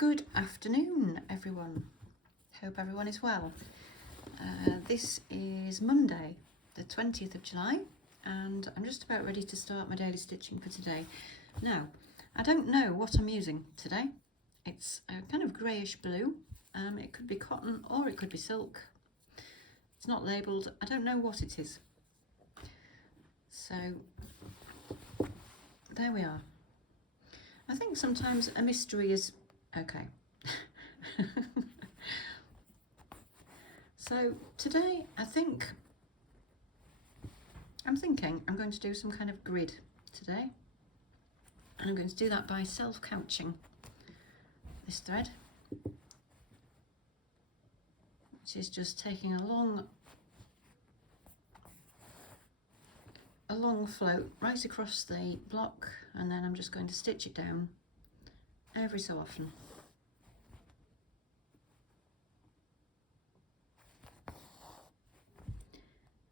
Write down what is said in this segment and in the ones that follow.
Good afternoon, everyone. Hope everyone is well. This is Monday, the 20th of July, and I'm just about ready to start my daily stitching for today. Now, I don't know what I'm using today. It's a kind of greyish blue. It could be cotton or it could be silk. It's not labelled. I don't know what it is. So, there we are. I think sometimes a mystery is okay. So today I'm thinking I'm going to do some kind of grid today, and I'm going to do that by self-couching this thread, which is just taking a long float right across the block, and then I'm just going to stitch it down every so often.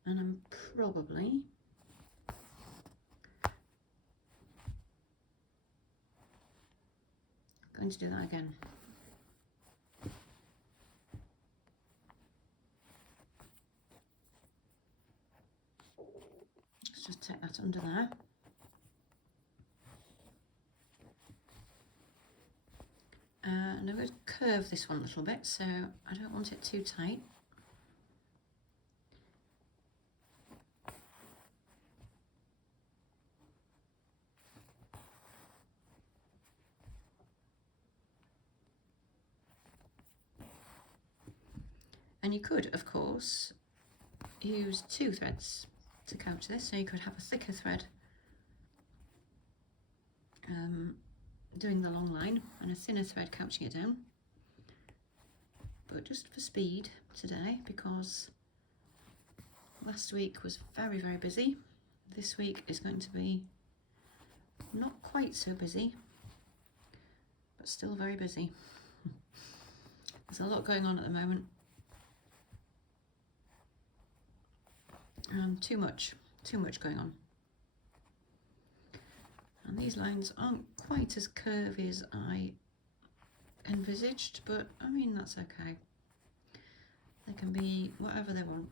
And I'm probably going to do that again. Let's just take that under there. And I'm going to curve this one a little bit, so I don't want it too tight. And you could, of course, use two threads to couch this, so you could have a thicker thread doing the long line and a thinner thread couching it down. But just for speed today, because last week was very, very busy, this week is going to be not quite so busy, but still very busy. There's a lot going on at the moment. Too much going on. And these lines aren't quite as curvy as I envisaged, but I mean, that's okay. They can be whatever they want.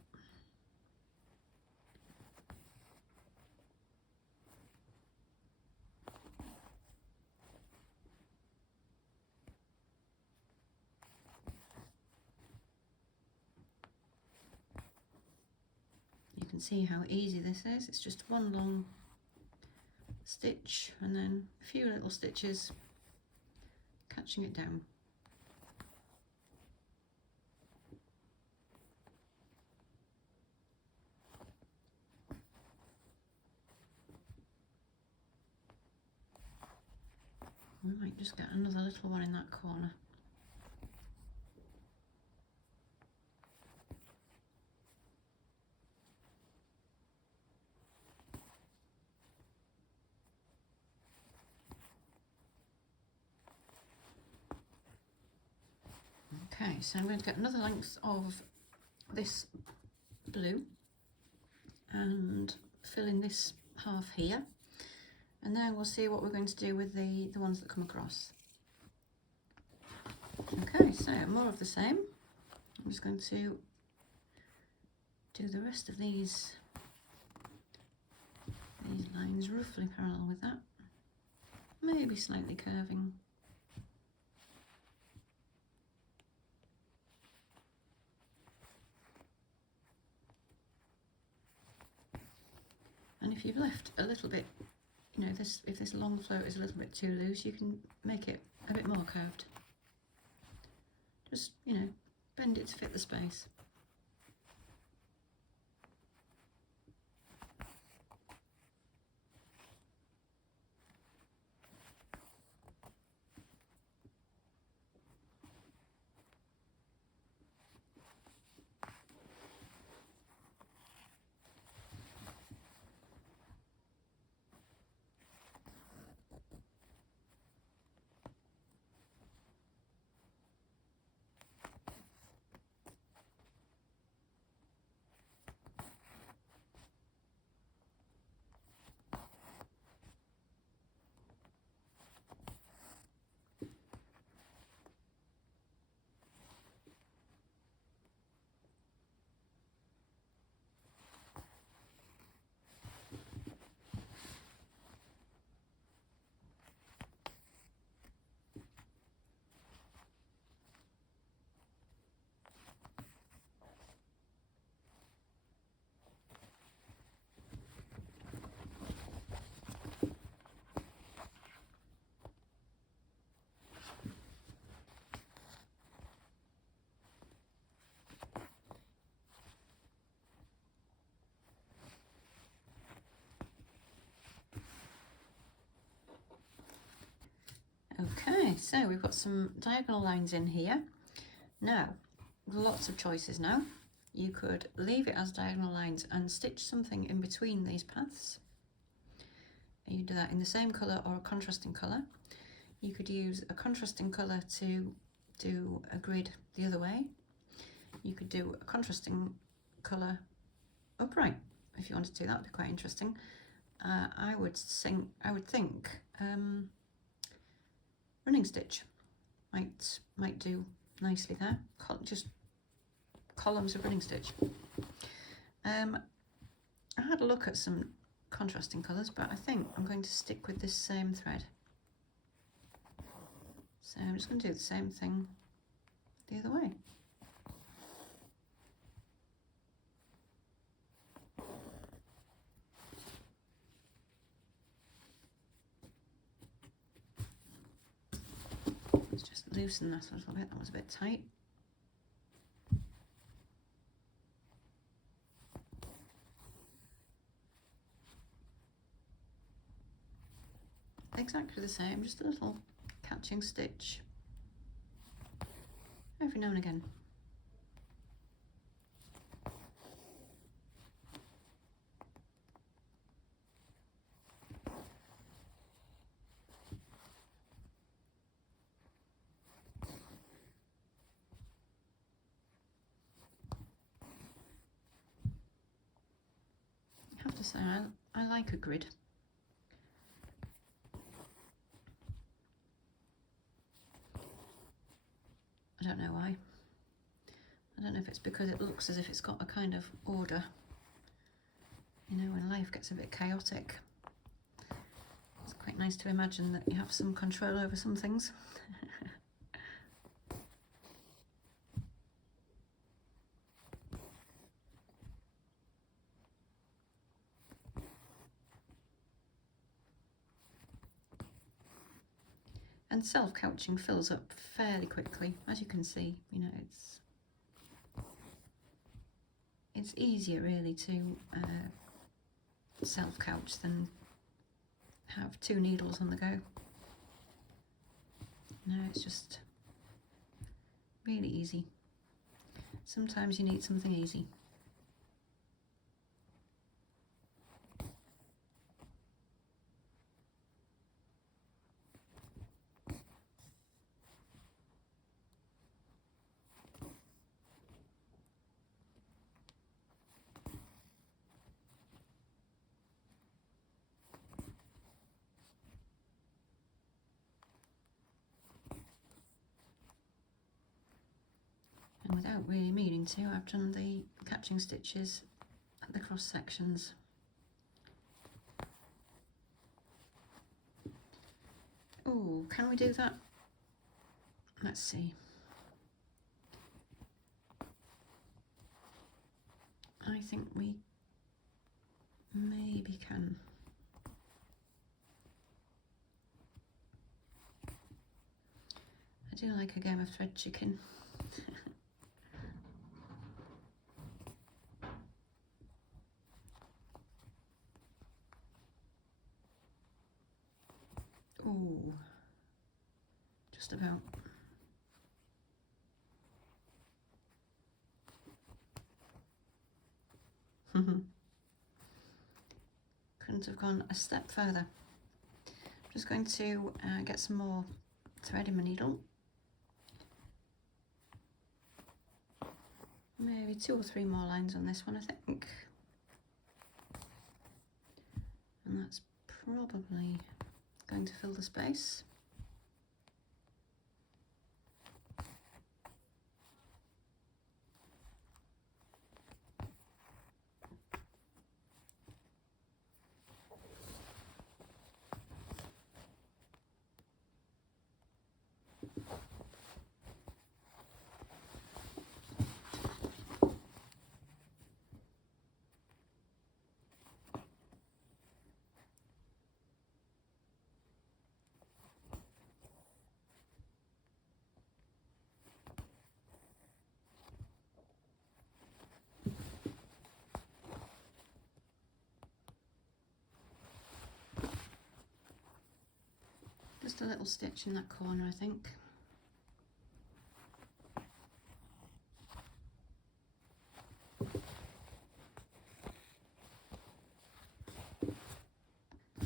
You can see how easy this is. It's just one long stitch and then a few little stitches catching it down. We might just get another little one in that corner. Okay, so I'm going to get another length of this blue and fill in this half here, and then we'll see what we're going to do with the ones that come across. Okay, so more of the same. I'm just going to do the rest of these lines roughly parallel with that, maybe slightly curving. And if you've left a little bit, you know, if this long float is a little bit too loose, you can make it a bit more curved. Just, you know, bend it to fit the space. So we've got some diagonal lines in here. Now, lots of choices now. You could leave it as diagonal lines and stitch something in between these paths. You do that in the same colour or a contrasting colour. You could use a contrasting colour to do a grid the other way. You could do a contrasting colour upright if you wanted to. That would be quite interesting. I would think running stitch might do nicely there. Just columns of running stitch. I had a look at some contrasting colours, but I think I'm going to stick with this same thread. So I'm just going to do the same thing the other way. Let's just loosen that a little bit. That was a bit tight. Exactly the same, just a little catching stitch every now and again. I have to say, I like a grid. I don't know why. I don't know if it's because it looks as if it's got a kind of order. You know, when life gets a bit chaotic, it's quite nice to imagine that you have some control over some things. And self-couching fills up fairly quickly, as you can see. You know, it's easier really to self-couch than have two needles on the go. No, it's just really easy. Sometimes you need something easy. And without really meaning to, I've done the catching stitches at the cross sections. Oh, can we do that? Let's see. I think we maybe can. I do like a game of thread chicken. Oh, just about. Couldn't have gone a step further. I'm just going to get some more thread in my needle. Maybe 2 or 3 more lines on this one, I think. And that's probably going to fill the space. Just a little stitch in that corner, I think.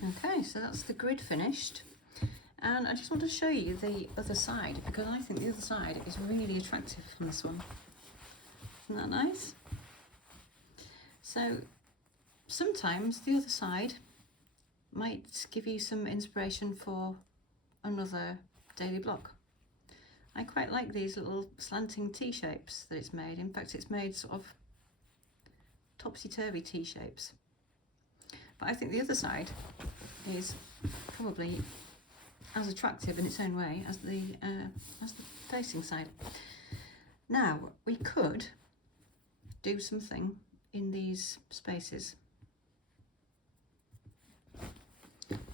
Okay, so that's the grid finished. And I just want to show you the other side, because I think the other side is really attractive from this one. Isn't that nice? So sometimes the other side might give you some inspiration for another daily block. I quite like these little slanting T-shapes that it's made. In fact, it's made sort of topsy-turvy T-shapes. But I think the other side is probably as attractive in its own way as the facing side. Now, we could do something in these spaces.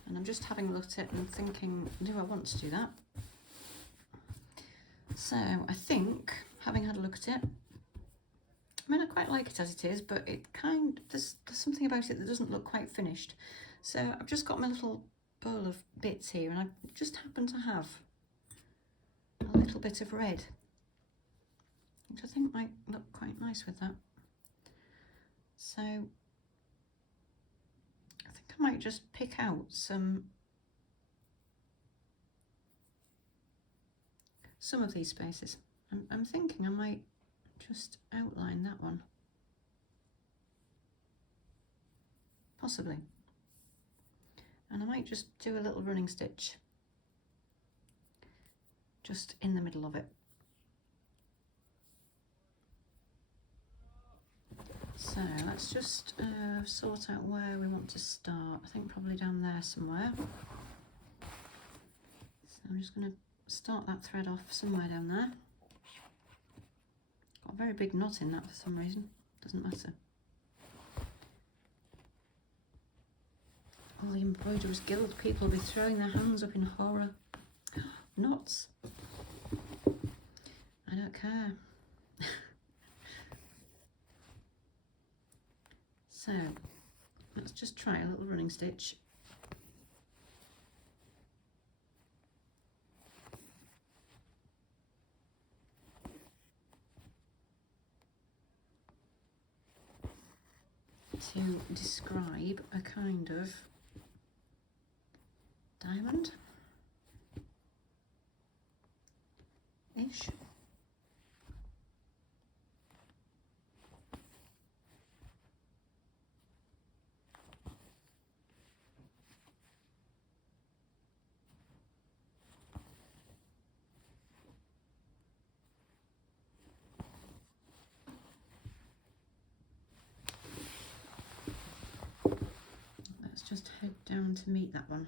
And I'm just having a look at it and thinking, do I want to do that? So I think, having had a look at it, I mean, I quite like it as it is, but there's something about it that doesn't look quite finished. So I've just got my little bowl of bits here, and I just happen to have a little bit of red, which I think might look quite nice with that. So I think I might just pick out some of these spaces. I'm thinking I might just outline that one, possibly, and I might just do a little running stitch just in the middle of it. So let's just sort out where we want to start. I think probably down there somewhere. So I'm just going to start that thread off somewhere down there. Got a very big knot in that for some reason. Doesn't matter. All the Embroiderers Guild people will be throwing their hands up in horror. Knots. I don't care. So let's just try a little running stitch. To describe a kind of diamond-ish. Just head down to meet that one.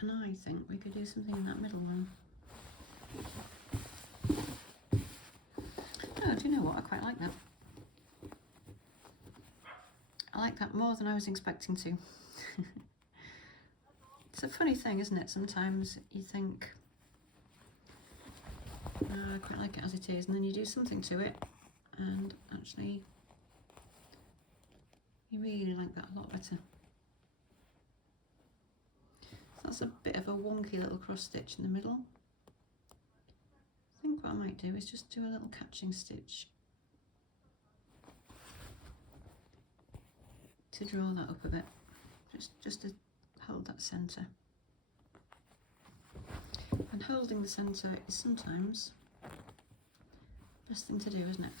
And I think we could do something in that middle one. Oh, do you know what? I quite like that. I like that more than I was expecting to. It's a funny thing, isn't it? Sometimes you think, oh, I quite like it as it is, and then you do something to it, and actually you really like that a lot better. So that's a bit of a wonky little cross stitch in the middle. I think what I might do is just do a little catching stitch to draw that up a bit, just to hold that centre. And holding the centre is sometimes the best thing to do, isn't it?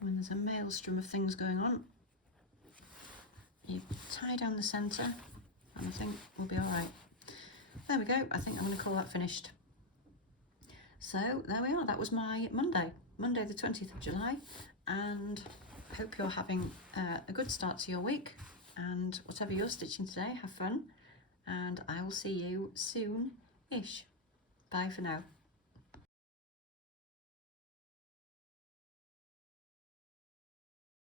When there's a maelstrom of things going on, you tie down the centre and I think we'll be alright. There we go, I think I'm going to call that finished. So there we are, that was my Monday the 20th of July, and I hope you're having a good start to your week, and whatever you're stitching today, have fun, and I will see you soon-ish. Bye for now.